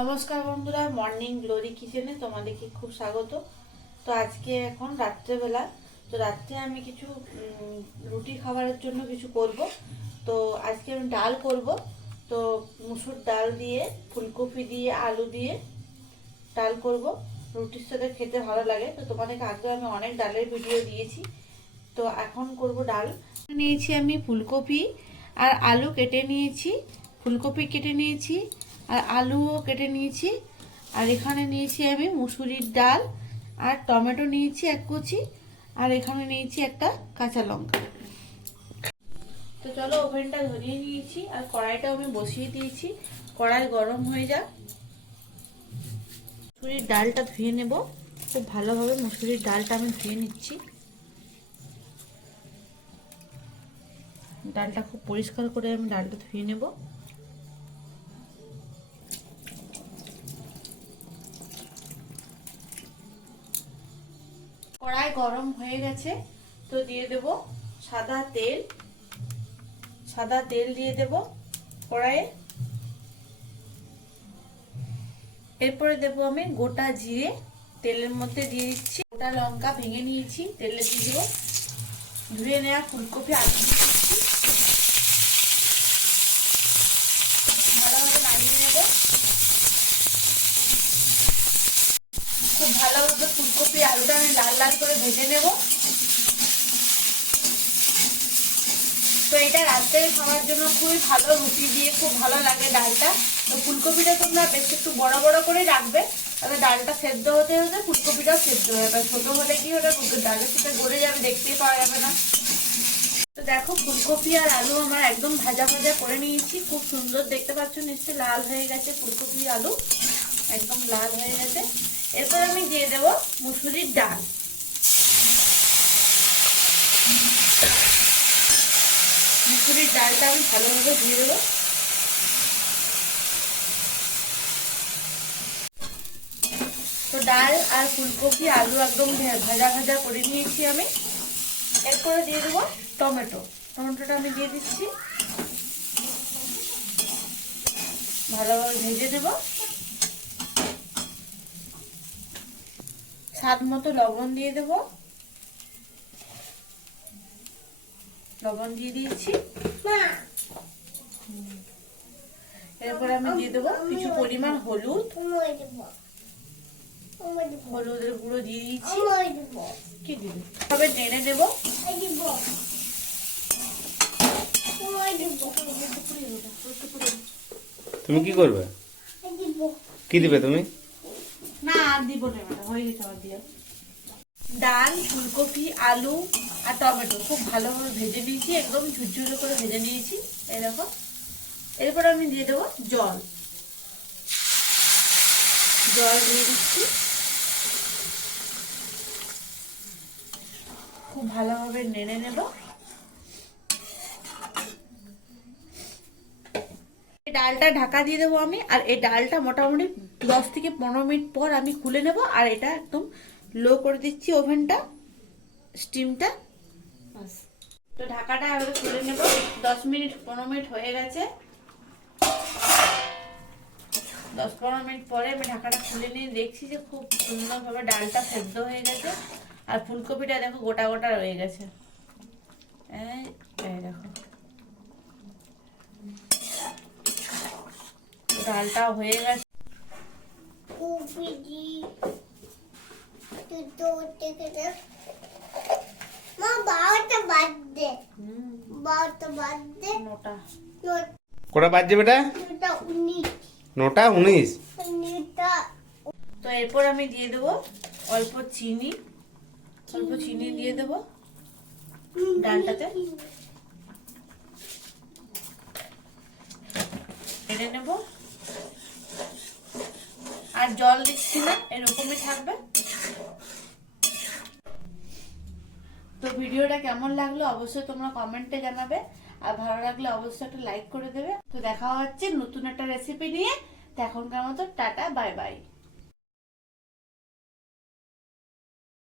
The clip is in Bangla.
নমস্কার বন্ধুরা, মর্নিং গ্লোরি কিচেনে তোমাদেরকে খুব স্বাগত। তো আজকে এখন রাত্রেবেলা, তো রাত্রে আমি কিছু রুটি খাবারের জন্য কিছু করব। তো আজকে আমি ডাল করব। তো মুসুর ডাল দিয়ে, ফুলকপি দিয়ে, আলু দিয়ে ডাল করব। রুটির সাথে খেতে ভালো লাগে। তো তোমাদেরকে আগে আমি অনেক ডালের ভিডিও দিয়েছি। তো এখন করব ডাল। নিয়েছি আমি ফুলকপি আর আলু কেটে নিয়েছি, ফুলকপি কেটে নিয়েছি আর আলুও কেটে নিয়েছি। আর এখানে নিয়েছি আমি মুসুরির ডাল আর টমেটো নিয়েছি এক কুচি, আর এখানে নিয়েছি একটা কাঁচা লঙ্কা। তো চলো, ওভেনটা ধরিয়ে নিয়েছি আর কড়াইটাও আমি বসিয়ে দিয়েছি। কড়াই গরম হয়ে যাক। মুসুরির ডালটা ধুয়ে নেব খুব ভালোভাবে। মুসুরির ডালটা আমি ধুয়ে নিচ্ছি। ডালটা খুব পরিষ্কার করে আমি ডালটা ধুয়ে নেব। কড়াই গরম হয়ে গেছে, তো দিয়ে দেব সাদা তেল। সাদা তেল দিয়ে দেব কড়াইয়ে। এরপরে দেব আমি গোটা জিরে, তেলের মধ্যে দিয়ে দিচ্ছি। গোটা লঙ্কা ভেঙে নিয়েছি, তেলে দিয়ে দেব। ধুয়ে নেওয়া ফুলকপি আলু দিয়ে দিচ্ছি। ভালোভাবে নাড়িয়ে নেব। খুব ভালোভাবে ফুলকপি আলুটা আমি লাল লাল করে ভেজে নেব। তো এটা রাত্রে খাওয়ার জন্য খুবই ভালো, রুটি দিয়ে খুব ভালো লাগে ডালটা। তো ফুলকপিটা তোমরা বেশ একটু বড় বড় করে রাখবে, তাহলে ডালটা সেদ্ধ হতে হতে ফুলকপিটাও সেদ্ধ হয়ে যাবে। ছোট হলে কি ওটা ডালের সাথে গলে যাবে, দেখতেই পাওয়া যাবে না। তো দেখো, ফুলকপি আর আলু আমার একদম ভাজা ভাজা করে নিয়েছি। খুব সুন্দর দেখতে পাচ্ছ নিশ্চয়ই, লাল হয়ে গেছে ফুলকপি আলু, একদম লাল হয়ে গেছে। এরপর আমি দিয়ে দেব মুসুরির ডাল। মুসুরির ডালটা আমি ভালোভাবে দিয়ে দেবো। তো ডাল আর ফুলকপি আলু একদম ভাজা ভাজা করে নিয়েছি আমি। এরপরে দিয়ে দেবো টমেটো। টমেটোটা আমি দিয়ে দিচ্ছি, ভালোভাবে ভেজে নেব। স্বাদ মতো লবণ দিয়ে দেব। লবণ দিয়ে দিয়েছি। এরপর আমি দিয়ে দেবো কিছু পরিমাণ হলুদ। হলুদের গুঁড়ো দিয়ে দিয়েছি। কি দিবি? তবে টেনে দেবো। তুমি কি করবে? কি দিবে তুমি? না, আর দিব না, হয়ে গেছে আমার দিয়ে। ডাল, ফুলকপি, আলু আর টমেটো খুব ভালোভাবে ভেজে নিয়েছি, একদম ঝুরঝুরে করে ভেজে নিয়েছি। এই দেখো। এরপর আমি দিয়ে দেবো জল। জল দিয়ে দিচ্ছি। খুব ভালোভাবে নেড়ে নেব। এই ডালটা ঢাকা দিয়ে দেবো আমি। আর এই ডালটা মোটামুটি 10 থেকে 15 মিনিট পর আমি খুলে নেব। আর এটা একদম লো করে দিচ্ছি ওভেনটা, স্টিমটা। তো ঢাকাটা এবারে খুলে নেব। 10 মিনিট 15 মিনিট হয়ে গেছে। 10-15 মিনিট পরে আমি ঢাকাটা খুলে নিয়ে দেখছি যে খুব সুন্দরভাবে ডালটা সেদ্ধ হয়ে গেছে। আর ফুলকপিটা দেখো গোটা গোটা রয়ে গেছে। এই দেখো, ডালটা হয়ে গেছে। কটা বাজছে বেটা? 9:19। তো এরপর আমি দিয়ে দেবো অল্প চিনি। অল্প চিনি দিয়ে দেবো ডালটাতে। ঢেলে নেব। আর জল দিচ্ছি না, এরকমই থাকবে। তো ভিডিওটা কেমন লাগলো অবশ্যই তোমরা কমেন্টে জানাবে। আর ভালো লাগলে অবশ্যই একটা লাইক করে দেবে। তো দেখা হচ্ছে নতুন একটা রেসিপি নিয়ে। তো এখনকার মতো টাটা, বাই বাই।